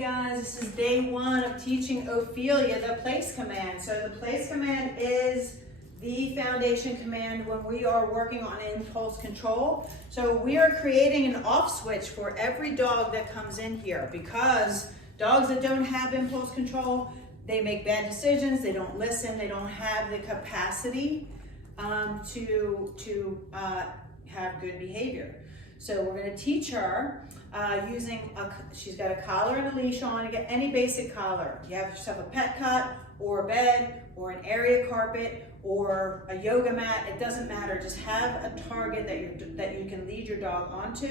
Okay guys, this is day one of teaching Ophelia the place command. So the place command is the foundation command when we are working on impulse control. So we are creating an off switch for every dog that comes in here, because dogs that don't have impulse control, they make bad decisions, they don't listen, they don't have the capacity to have good behavior. So we're going to teach her using she's got a collar and a leash on. You get any basic collar. You have yourself a pet cot or a bed or an area carpet or a yoga mat. It doesn't matter. Just have a target that you can lead your dog onto.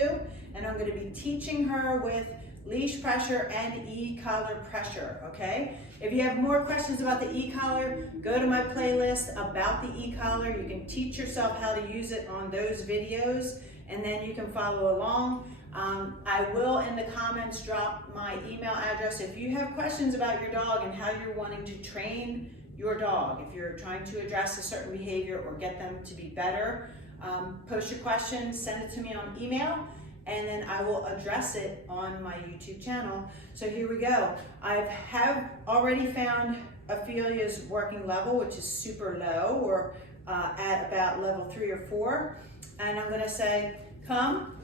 And I'm going to be teaching her with leash pressure and e-collar pressure, okay? If you have more questions about the e-collar, go to my playlist about the e-collar. You can teach yourself how to use it on those videos, and then you can follow along. I will in the comments drop my email address if you have questions about your dog and how you're wanting to train your dog. If you're trying to address a certain behavior or get them to be better, post your questions, send it to me on email, and then I will address it on my YouTube channel. So here we go. I have already found Ophelia's working level, which is super low, or at about level 3 or 4. And I'm gonna say, come,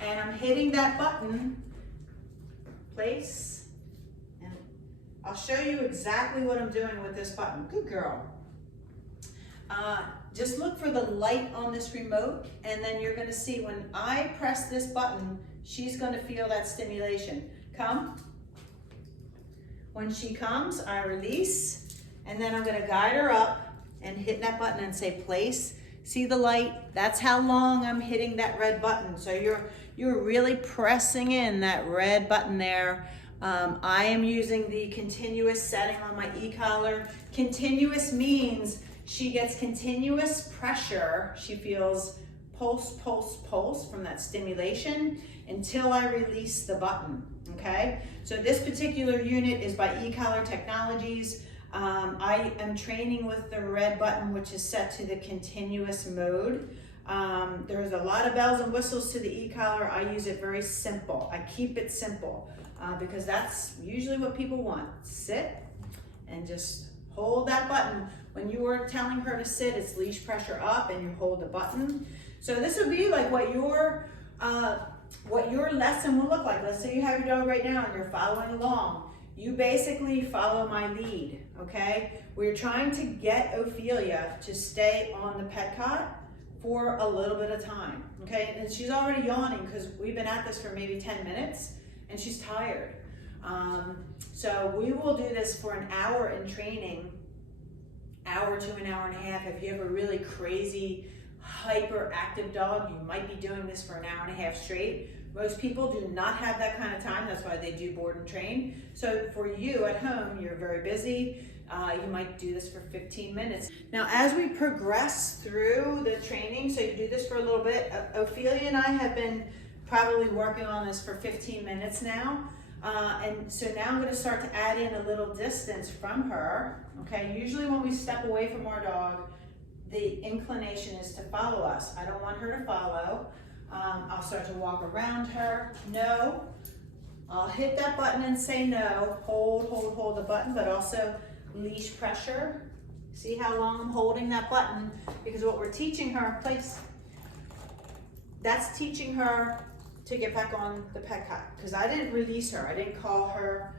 and I'm hitting that button, place, and I'll show you exactly what I'm doing with this button. Good girl. Just look for the light on this remote, and then you're gonna see when I press this button, she's gonna feel that stimulation. Come. When she comes, I release, and then I'm gonna guide her up and hit that button and say place. See the light? That's how long I'm hitting that red button. So you're really pressing in that red button there. I am using the continuous setting on my e-collar. Continuous means she gets continuous pressure. She feels pulse, pulse, pulse from that stimulation until I release the button, okay? So this particular unit is by e-collar Technologies. I am training with the red button, which is set to the continuous mode. There's a lot of bells and whistles to the e-collar. I use it very simple. I keep it simple because that's usually what people want. Sit and just hold that button. When you are telling her to sit, it's leash pressure up and you hold the button. So this would be like what your lesson will look like. Let's say you have your dog right now and you're following along. You basically follow my lead, okay? We're trying to get Ophelia to stay on the pet cot for a little bit of time, okay? And she's already yawning because we've been at this for maybe 10 minutes and she's tired. So we will do this for an hour in training, hour to an hour and a half. If you have a really crazy, hyperactive dog, you might be doing this for an hour and a half straight. Most people do not have that kind of time. That's why they do board and train. So for you at home, you're very busy. You might do this for 15 minutes. Now, as we progress through the training, so you do this for a little bit, Ophelia and I have been probably working on this for 15 minutes now. And so now I'm gonna start to add in a little distance from her, okay? Usually when we step away from our dog, the inclination is to follow us. I don't want her to follow. I'll start to walk around her. No. I'll hit that button and say no. Hold, hold, hold the button, but also leash pressure. See how long I'm holding that button? Because what we're teaching her, place, that's teaching her to get back on the pet cot. Because I didn't release her. I didn't call her.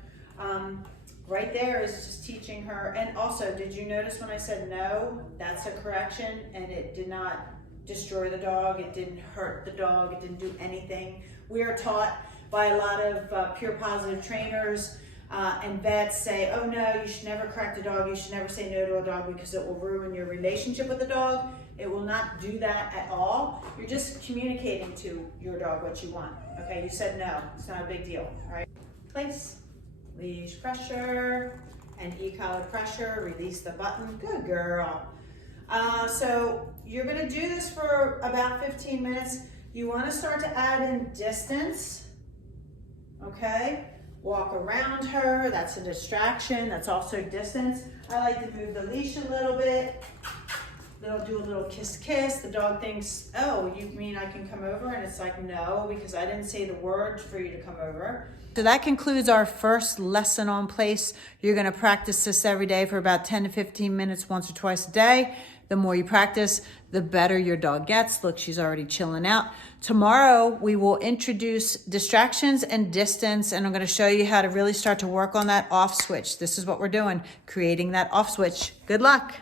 Right there is just teaching her. And also, did you notice when I said no? That's a correction, and it did not destroy the dog, it didn't hurt the dog, it didn't do anything. We are taught by a lot of pure positive trainers and vets say, oh no, you should never correct a dog, you should never say no to a dog because it will ruin your relationship with the dog. It will not do that at all. You're just communicating to your dog what you want. Okay, you said no, it's not a big deal, all right? Place, leash pressure, and e-collar pressure, release the button, good girl. So you're gonna do this for about 15 minutes. You wanna start to add in distance, okay? Walk around her, that's a distraction, that's also distance. I like to move the leash a little bit. They'll do a little kiss kiss. The dog thinks, oh, you mean I can come over? And it's like, no, because I didn't say the word for you to come over. So that concludes our first lesson on place. You're gonna practice this every day for about 10 to 15 minutes, once or twice a day. The more you practice, the better your dog gets. Look, she's already chilling out. Tomorrow, we will introduce distractions and distance, and I'm gonna show you how to really start to work on that off switch. This is what we're doing, creating that off switch. Good luck.